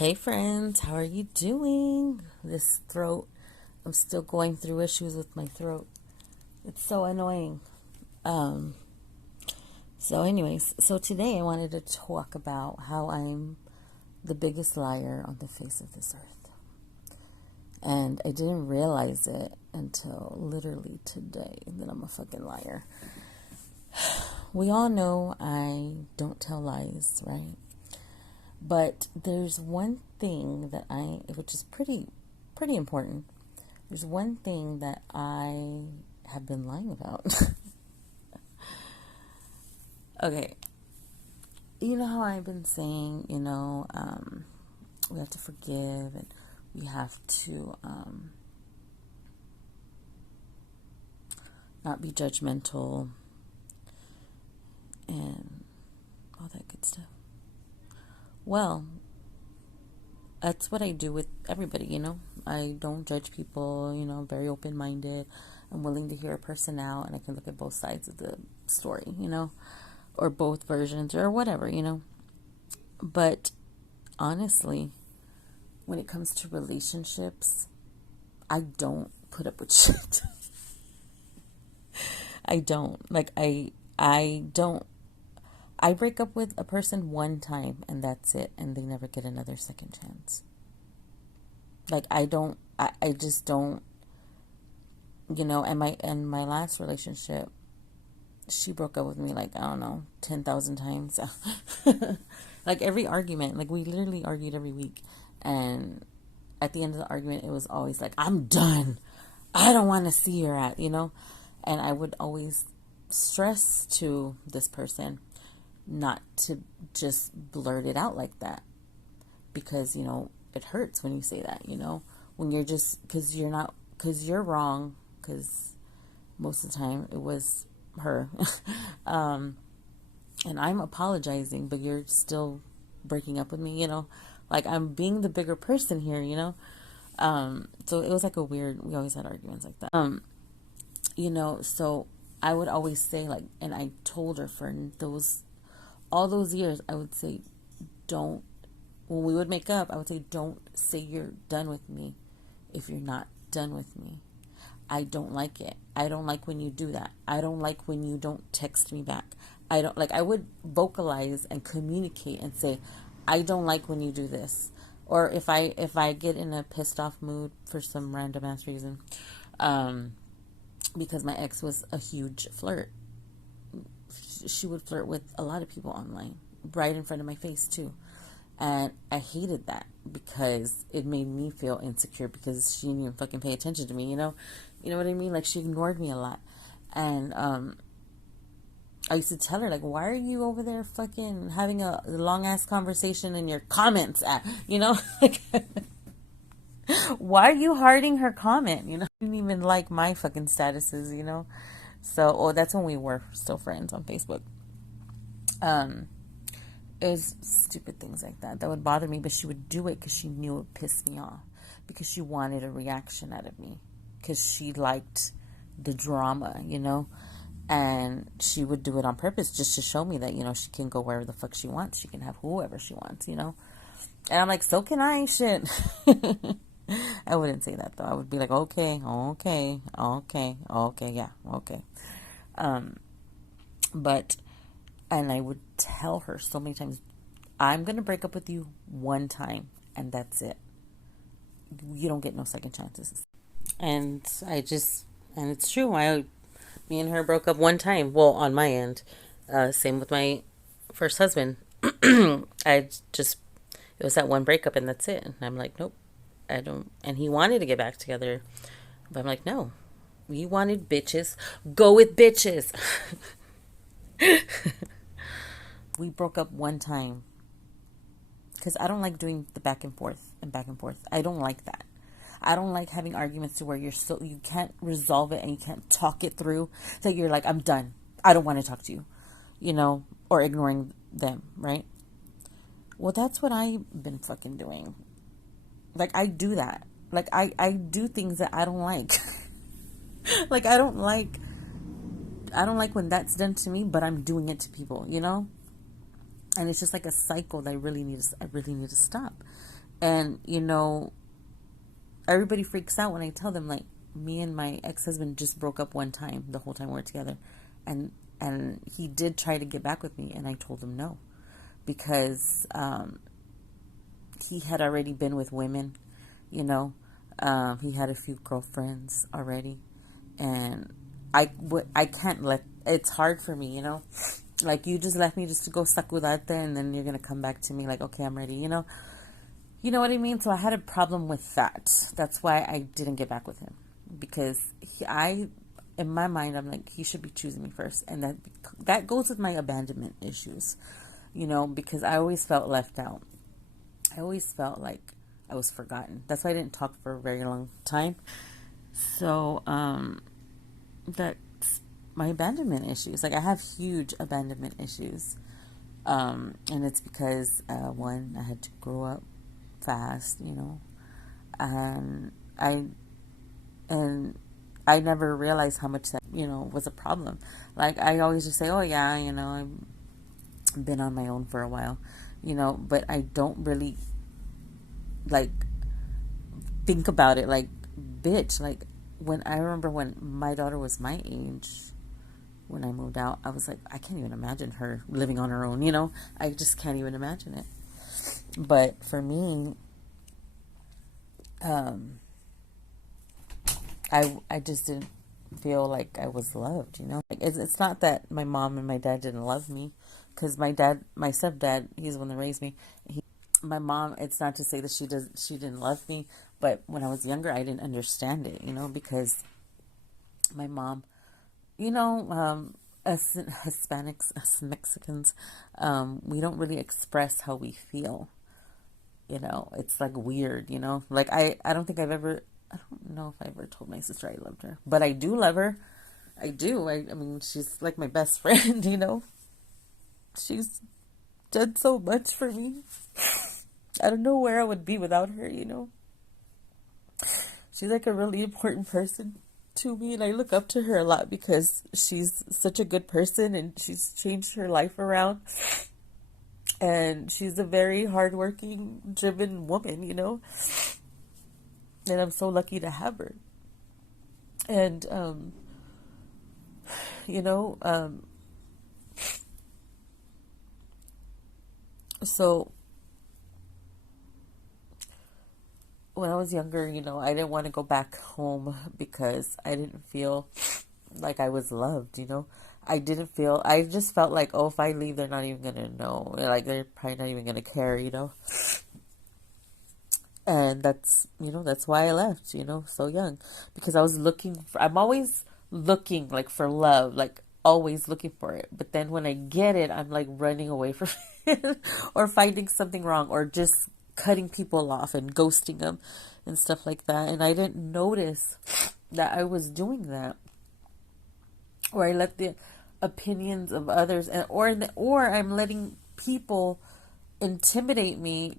Hey friends, how are you doing? This throat, I'm still going through issues with my throat. It's so annoying. Um, so today I wanted to talk about how I'm the biggest liar on the face of this earth. And I didn't realize it until literally today that I'm a fucking liar. We all know I don't tell lies, right? But there's one thing which is pretty important. There's one thing that I have been lying about. Okay, you know how I've been saying, we have to forgive and we have to not be judgmental and all that good stuff. Well, that's what I do with everybody. I don't judge people, I'm very open-minded. I'm willing to hear a person out and I can look at both sides of the story, or both versions or whatever. But honestly, when it comes to relationships, I don't put up with shit. I don't. I don't. I break up with a person one time and that's it, and they never get another second chance. I just don't, and my last relationship, she broke up with me I don't know, 10,000 times. Like every argument, we literally argued every week, and at the end of the argument it was always like, I'm done. I don't want to see her and I would always stress to this person not to just blurt it out like that, because it hurts when you say that, when you're just, because you're wrong, because most of the time it was her. And I'm apologizing, but you're still breaking up with me, I'm being the bigger person here, so it was we always had arguments like that. So I would always say and I told her for all those years, I would say, when we would make up, I would say, don't say you're done with me if you're not done with me. I don't like it. I don't like when you do that. I don't like when you don't text me back. I would vocalize and communicate and say, I don't like when you do this. Or if I get in a pissed off mood for some random ass reason, because my ex was a huge flirt. She would flirt with a lot of people online, right in front of my face too. And I hated that because it made me feel insecure because she didn't even fucking pay attention to me, You know what I mean? She ignored me a lot. And I used to tell her, why are you over there fucking having a long ass conversation in your comments why are you hearting her comment? I didn't even like my fucking statuses. So, that's when we were still friends on Facebook. It was stupid things like that would bother me, but she would do it because she knew it would piss me off, because she wanted a reaction out of me, because she liked the drama, and she would do it on purpose just to show me that, she can go wherever the fuck she wants. She can have whoever she wants, And I'm like, so can I, shit. I wouldn't say that though. I would be like, okay, yeah, okay. But, and I would tell her so many times, I'm going to break up with you one time and that's it. You don't get no second chances. And and it's true. Me and her broke up one time. Well, on my end. Same with my first husband. It was that one breakup and that's it. And I'm like, nope, I don't. And he wanted to get back together. But I'm like, no, you wanted bitches. Go with bitches. We broke up one time because I don't like doing the back and forth and back and forth. I don't like that. I don't like having arguments to where you can't resolve it and you can't talk it through. So you're like, I'm done. I don't want to talk to you, or ignoring them, right? Well, that's what I've been fucking doing. I do that. I do things that I don't like. I don't like when that's done to me, but I'm doing it to people, And it's just like a cycle that I really need to stop. And, you know, everybody freaks out when I tell them, like, me and my ex-husband just broke up one time, the whole time we were together. And, and he did try to get back with me, and I told him no. Because, he had already been with women, you know. He had a few girlfriends already. And I can't let, it's hard for me, you know. Like, you just left me just to go suck with that, and then you're going to come back to me like, okay, I'm ready, you know. You know what I mean? So I had a problem with that. That's why I didn't get back with him. Because in my mind, I'm like, he should be choosing me first. And that goes with my abandonment issues, you know, because I always felt left out. I always felt like I was forgotten. That's why I didn't talk for a very long time. So, that's my abandonment issues. Like, I have huge abandonment issues. And it's because, one, I had to grow up fast, you know. And and I never realized how much that, you know, was a problem. Like, I always just say, oh yeah, you know, I've been on my own for a while, you know, but I don't really, like, think about it. Like, bitch, like, when I remember when my daughter was my age, when I moved out, I was like, I can't even imagine her living on her own, you know. I just can't even imagine it. But for me, I just didn't feel like I was loved, you know. Like, it's not that my mom and my dad didn't love me, because my stepdad, he's the one that raised me. My mom, it's not to say that she didn't love me, but when I was younger, I didn't understand it, you know, because my mom, you know, us Hispanics, us Mexicans, we don't really express how we feel. You know, it's like weird, you know. Like, I don't think I don't know if I ever told my sister I loved her, but I do love her. I do. I mean, she's like my best friend, you know. She's done so much for me. I don't know where I would be without her, you know. She's like a really important person to me, and I look up to her a lot because she's such a good person and she's changed her life around. And she's a very hardworking, driven woman, you know. And I'm so lucky to have her. And, you know, so when I was younger, you know, I didn't want to go back home because I didn't feel like I was loved, you know. I just felt like, oh, if I leave, they're not even going to know. Like, they're probably not even going to care, you know. And that's, you know, that's why I left, you know, so young. Because I'm always looking, like, for love, like, always looking for it. But then when I get it, I'm, like, running away from it or finding something wrong or just cutting people off and ghosting them and stuff like that. And I didn't notice that I was doing that. Or I let the opinions of others, or I'm letting people intimidate me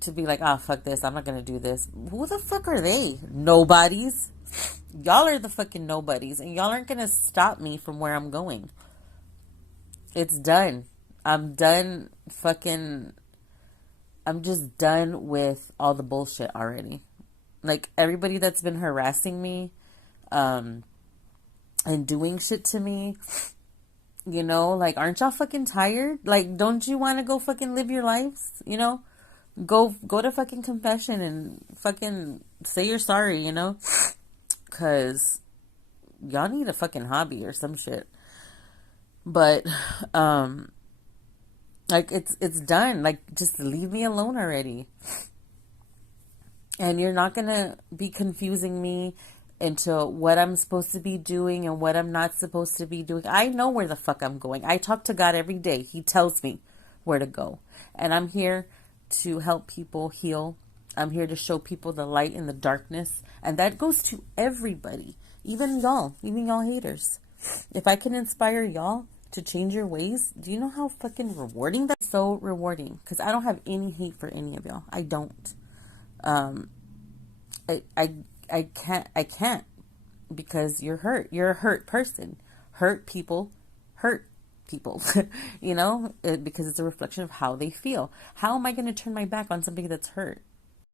to be like, oh, fuck this, I'm not gonna do this. Who the fuck are they? Nobodies. Y'all are the fucking nobodies, and y'all aren't gonna stop me from where I'm going. It's done. I'm done fucking. I'm just done with all the bullshit already. Like, everybody that's been harassing me, and doing shit to me, you know, like, aren't y'all fucking tired? Like, don't you want to go fucking live your lives, you know? Go to fucking confession and fucking say you're sorry, you know? Because y'all need a fucking hobby or some shit. But, like, it's done. Like, just leave me alone already. And you're not gonna be confusing me into what I'm supposed to be doing and what I'm not supposed to be doing. I know where the fuck I'm going. I talk to God every day. He tells me where to go. And I'm here to help people heal. I'm here to show people the light in the darkness. And that goes to everybody. Even y'all haters. If I can inspire y'all to change your ways, do you know how fucking rewarding that's? So rewarding. Because I don't have any hate for any of y'all. I don't. I can't because you're hurt. You're a hurt person. Hurt people hurt people, because it's a reflection of how they feel. How am I going to turn my back on somebody that's hurt?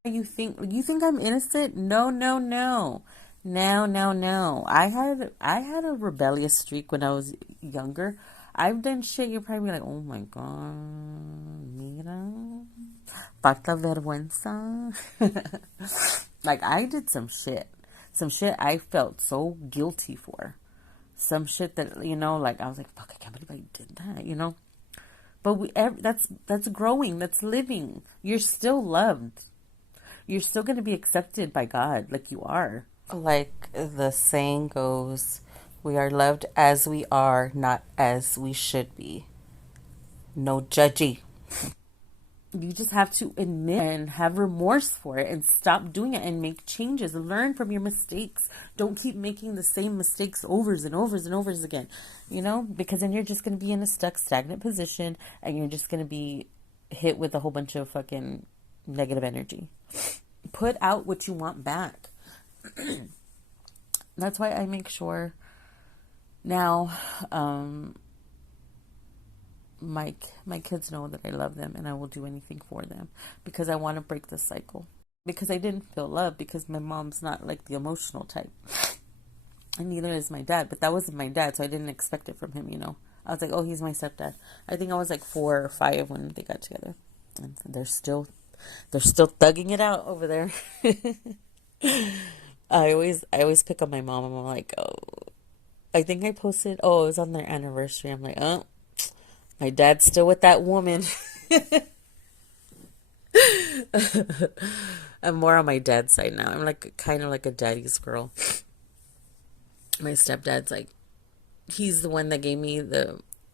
You think I'm innocent? No, no, no. No, no, no. I had a rebellious streak when I was younger. I've done shit you're probably like, oh my god, mira, falta vergüenza. Like, I did some shit. Some shit I felt so guilty for. Some shit that, like, I was like, fuck, I can't believe I did that. But that's growing, that's living. You're still loved. You're still going to be accepted by God like you are. Like the saying goes, we are loved as we are, not as we should be. No judgy. You just have to admit and have remorse for it and stop doing it and make changes. Learn from your mistakes. Don't keep making the same mistakes overs and overs and overs again. Because then you're just going to be in a stagnant position and you're just going to be hit with a whole bunch of fucking negative energy. Put out what you want back. That's why I make sure now my kids know that I love them and I will do anything for them because I want to break the cycle. Because I didn't feel love because my mom's not like the emotional type. And neither is my dad. But that wasn't my dad, so I didn't expect it from him, I was like, oh, he's my stepdad. I think I was like 4 or 5 when they got together. And they're still thugging it out over there. I always pick on my mom and I'm like, oh, I think I posted, it was on their anniversary. I'm like, oh, my dad's still with that woman. I'm more on my dad's side now. I'm like kind of like a daddy's girl. My stepdad's like, he's the one that gave me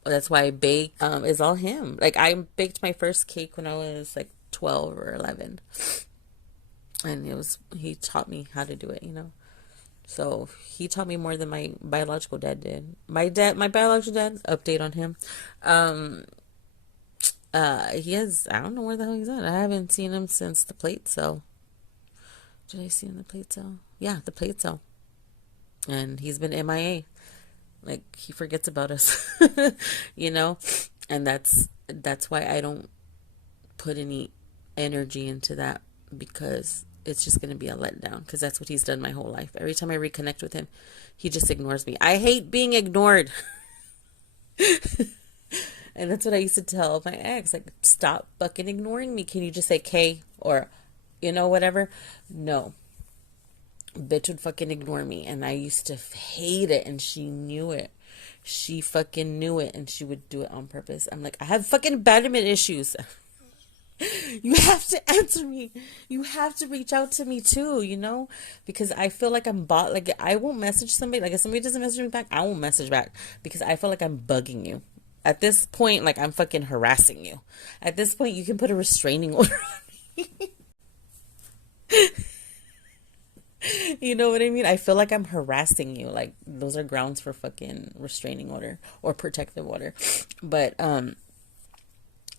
that's why I bake. Is all him. Like, I baked my first cake when I was like 12 or 11. And he taught me how to do it, So he taught me more than my biological dad did. My biological dad, update on him. He has, I don't know where the hell he's at. I haven't seen him since the plate cell. Did I see him in the plate cell? Yeah, the plate cell. And he's been MIA. Like, he forgets about us, And that's why I don't put any energy into that, because it's just going to be a letdown, because that's what he's done my whole life. Every time I reconnect with him, he just ignores me. I hate being ignored. And that's what I used to tell my ex, like, stop fucking ignoring me. Can you just say K or, whatever? No. Bitch would fucking ignore me, and I used to hate it, and she knew it. She fucking knew it, and she would do it on purpose. I'm like, I have fucking abandonment issues. You have to answer me. You have to reach out to me too, because I feel like I'm like, I won't message somebody. Like, if somebody doesn't message me back, I won't message back because I feel like I'm bugging you. At this point, like, I'm fucking harassing you. At this point, you can put a restraining order on me. You know what I mean? I feel like I'm harassing you. Like, those are grounds for fucking restraining order or protective order. But,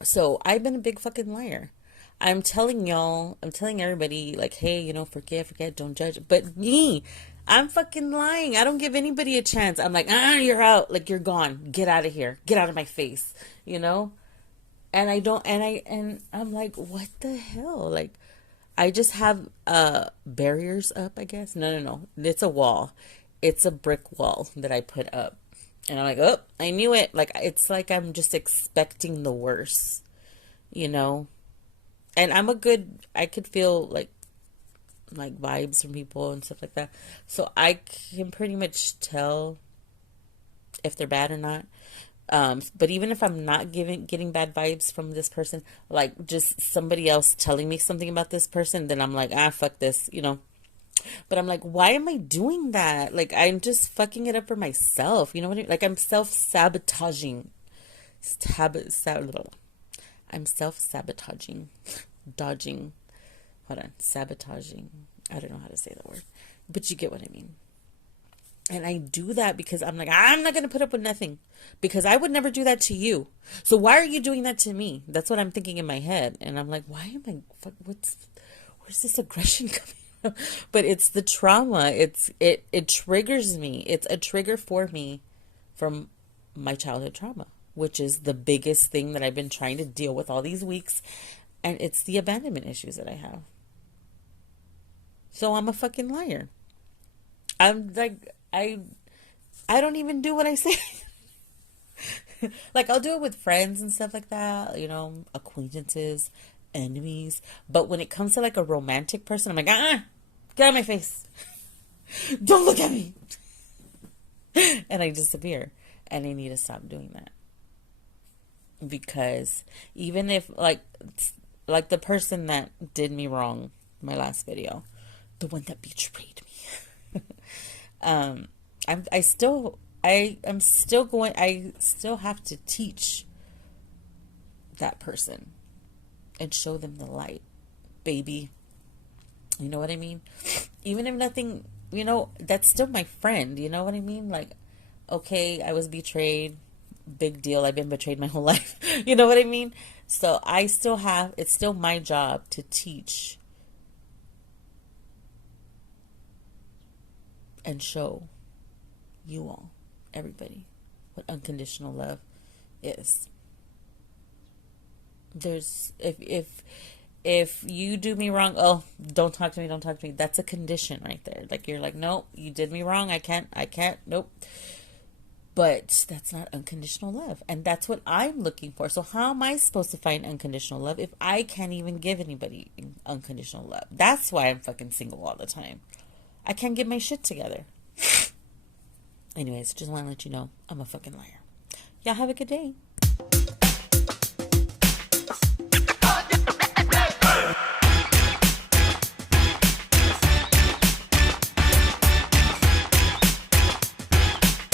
so I've been a big fucking liar. I'm telling everybody, like, hey, forget, don't judge. But me, I'm fucking lying. I don't give anybody a chance. I'm like, you're out. Like, you're gone. Get out of here. Get out of my face. And I'm like, what the hell? Like, I just have barriers up, I guess. No. It's a wall. It's a brick wall that I put up. And I'm like, oh, I knew it. Like, it's like I'm just expecting the worst, And I could feel like vibes from people and stuff like that. So I can pretty much tell if they're bad or not. But even if I'm not getting bad vibes from this person, like just somebody else telling me something about this person, then I'm like, fuck this, But I'm like, why am I doing that? Like, I'm just fucking it up for myself. You know what I mean? Like, I'm self-sabotaging. I'm self-sabotaging. Dodging. Hold on. Sabotaging. I don't know how to say that word. But you get what I mean. And I do that because I'm like, I'm not going to put up with nothing. Because I would never do that to you. So why are you doing that to me? That's what I'm thinking in my head. And I'm like, why am I... Where's this aggression coming from? But it's the trauma. It triggers me. It's a trigger for me from my childhood trauma. which is the biggest thing that I've been trying to deal with all these weeks. And it's the abandonment issues that I have. So I'm a fucking liar. I'm like, I don't even do what I say. Like, I'll do it with friends and stuff like that, you know, acquaintances, enemies. But when it comes to like a romantic person, I'm like, get out of my face. Don't look at me. And I disappear. And I need to stop doing that. Because even if, like the person that did me wrong, my last video, the one that betrayed me, I'm still going, I still have to teach that person and show them the light, baby. You know what I mean? Even if nothing, you know, that's still my friend. You know what I mean? Like, okay, I was betrayed. Big deal. I've been betrayed my whole life. You know what I mean? So I still have, it's still my job to teach and show you all, everybody, what unconditional love is. There's, if you do me wrong, oh, don't talk to me, don't talk to me. That's a condition right there. Like, you're like, no, you did me wrong. I can't, nope. But that's not unconditional love. And that's what I'm looking for. So how am I supposed to find unconditional love if I can't even give anybody unconditional love? That's why I'm fucking single all the time. I can't get my shit together. Anyways, just want to let you know I'm a fucking liar. Y'all have a good day.